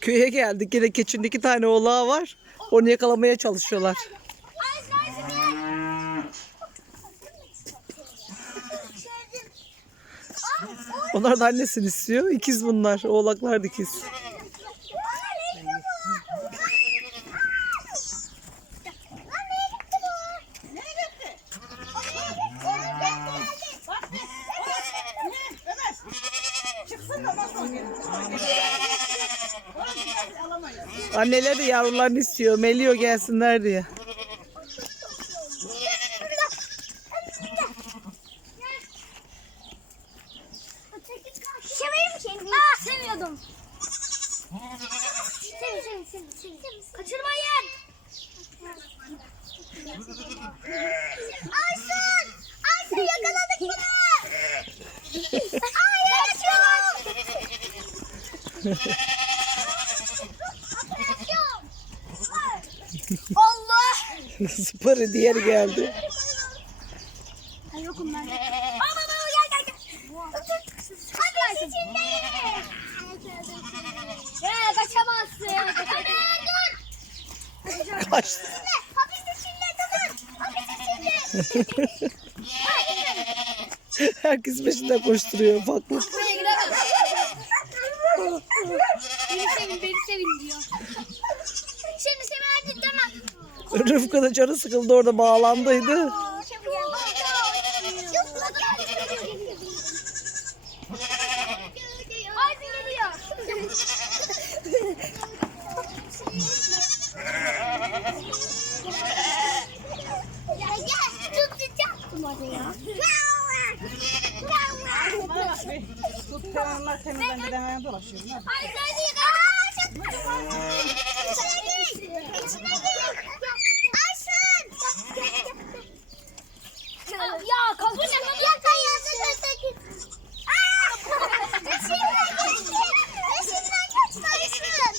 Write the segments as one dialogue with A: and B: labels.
A: Köye geldik. Yine keçinin iki tane oğlağı var. Onu yakalamaya çalışıyorlar. Onlar da annesini istiyor. İkiz bunlar. Oğlaklar da ikiz. Anneler de yavrularını istiyor. Meliyor gelsinler diye.
B: Seviyordum. Sev sev sev sev. Kaçırmayın. Aysun! Aysun yakaladık bunu. Hayır Allah!
A: Sıparı diğeri geldi.
B: Ay yokum ben. Baba baba gel gel gel. Hadi içindeyim. Ya kaçamazsın. Dur.
A: Kaçtı.
B: Hapis içinde tutun. Hapis içinde.
A: Herkes peşinden koşturuyor. Farklı.
B: Buraya giremem. Beni sevin beni sevin diyor. Şimdi severdi tamam.
A: Rıfkı da canı sıkıldı orada bağlandıydı.
B: Ayşe geliyor. Ya gel tutacaktım oraya.
C: Tut kenarına temizden gidemeye dolaşıyorum. Hadi.
B: Ay. İçine gir. İçine gir. Ayşen. Ya kabul et. Ya kayasın. Peşinden geçti. Peşinden geçti Ayşen.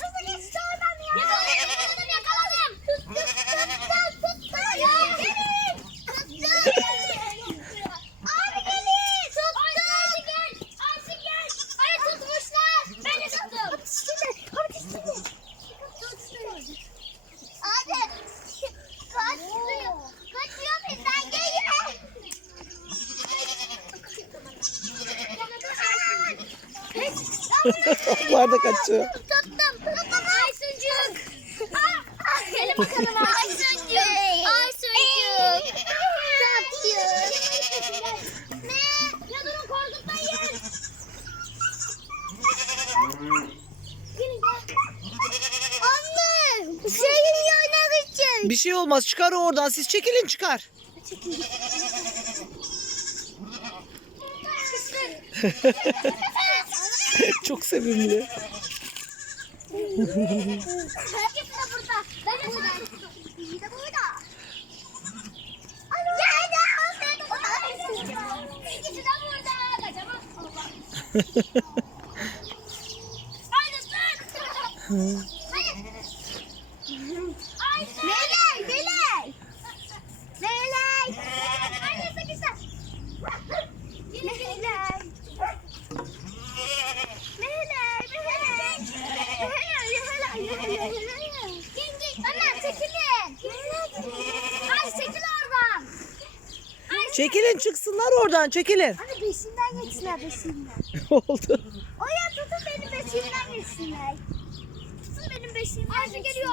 B: Hızlı geçti oradan ya. Yakaladım. Yakaladım. Tuttum. Tuttum. Tuttum. Ya gelin. Tuttum. Abi gelin. Tuttum. Ayşe gel. Ayşe gel. Ay tutmuşlar. Ben de tuttum. Hadi şimdi. Hadi şimdi. Tuttum. Abi. Kaçıyor. Kaçıyor bizden geliyor.
A: Onlar da kaçıyor.
B: Tuttum. Tuttum. Gelin bakalım Aysuncuk. Aysuncuk. Tatlım. Ne? Ya durun korkutmayın. Anne. Senin yanına gideceğiz.
A: Bir şey olmaz. Çıkar oradan. Siz çekilin çıkar. Çok sevimli.
B: Herkes de burada. Ben de burada. İyi de burada. Gel de İkisi de burada. Kaçamaz. Haydi dur. Hayır. Melek, Melek. Melek. Anne sıkıştı. Melek. Melek, Melek. Ömer çekilin. Ay çekil oradan.
A: Çekilin çıksınlar oradan. Çekilin.
B: Anne beşinden geçsinler beşinden.
A: oldu?
B: Oya tutun benim beşiğimden geçsinler. Tutun benim beşiğimden Ayşe geliyor.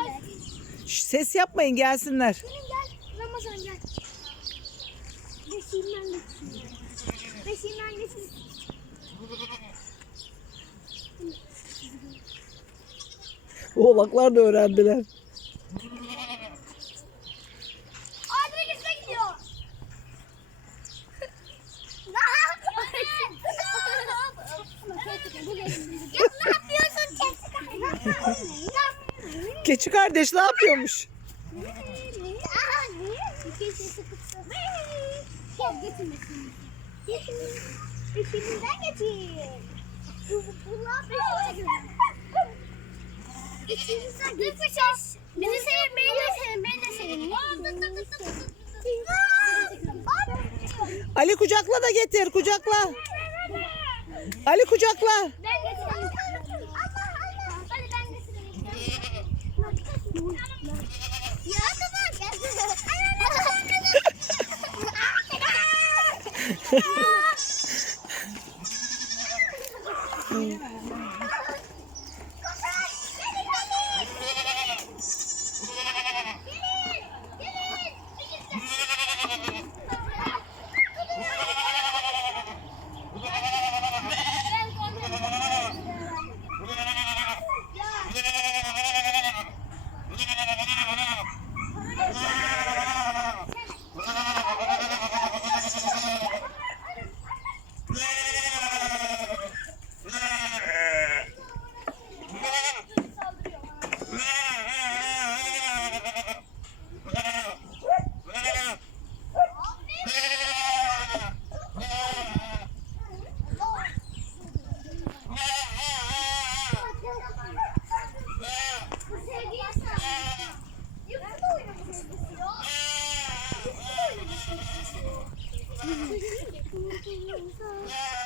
A: Şş, ses yapmayın gelsinler.
B: Gelin gel. Ramazan gel. Beşiğimden geçsinler. Beşiğimden geçsinler.
A: Oğlaklar da öğrendiler.
B: Keçi?
A: Kardeş ne yapıyormuş?
B: Gel getirmesin. Getir. Peşimizden getir. Bunlar peşimizden. İçimizden getir. Beni sevin, beni de sevin, beni de sevin.
A: Ali kucakla da getir kucakla. Ali kucakla.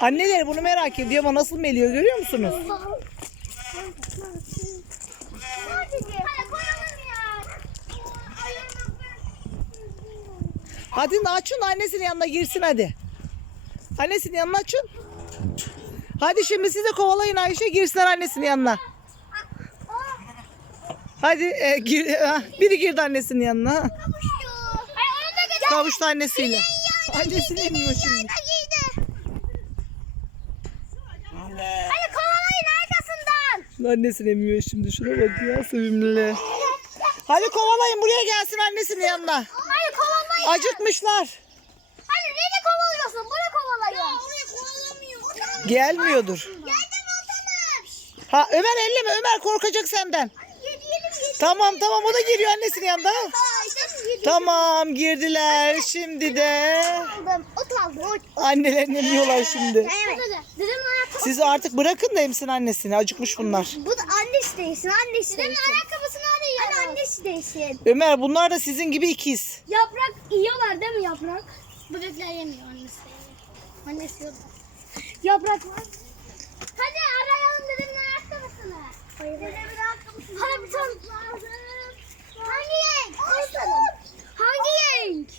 A: Anneler bunu merak ediyor ama nasıl meliyor görüyor musunuz?
B: Hadi
A: açın annesinin yanına girsin hadi. Annesinin yanına açın. Hadi şimdi siz de kovalayın Ayşe girsinler annesinin yanına. Hadi e, gir, ha, biri girdi annesinin yanına. Kavuştu annesiyle. Annesini emiyor şimdi.
B: Hadi kovalayın arkasından.
A: Şunu annesini emiyor şimdi. Şuna bak ya sevimli. Hadi kovalayın buraya gelsin annesinin yanına.
B: Hadi kovalayın.
A: Acıkmışlar.
B: Hadi nereye kovalıyorsun? Buraya kovalayın. Ya oraya kovalamıyor.
A: Gelmiyordur.
B: Geldim atalım.
A: Ha Ömer elleme Ömer korkacak senden. Tamam tamam o da giriyor annesinin yanında. Tamam girdiler. Şimdi de
B: kaldı.
A: Annelerini yiyorlar şimdi.
B: Evet.
A: Siz artık bırakın da emsin annesini. Acıkmış bunlar.
B: Bu da annesi değilsin. Annesi Dedemin değilsin. ayakkabısını arıyor. Hani annesi değilsin.
A: Ömer bunlar da sizin gibi ikiz.
B: Yaprak yiyorlar değil mi yaprak? Böcekler yemiyor annesi. Annesi yiyor. Yaprak var.
D: Hadi arayalım dedemin ayakkabısını.
B: Dedemin ayakkabısını. Hadi bir tane. Şey şey
D: Hangi
B: renk?
D: Hangi renk?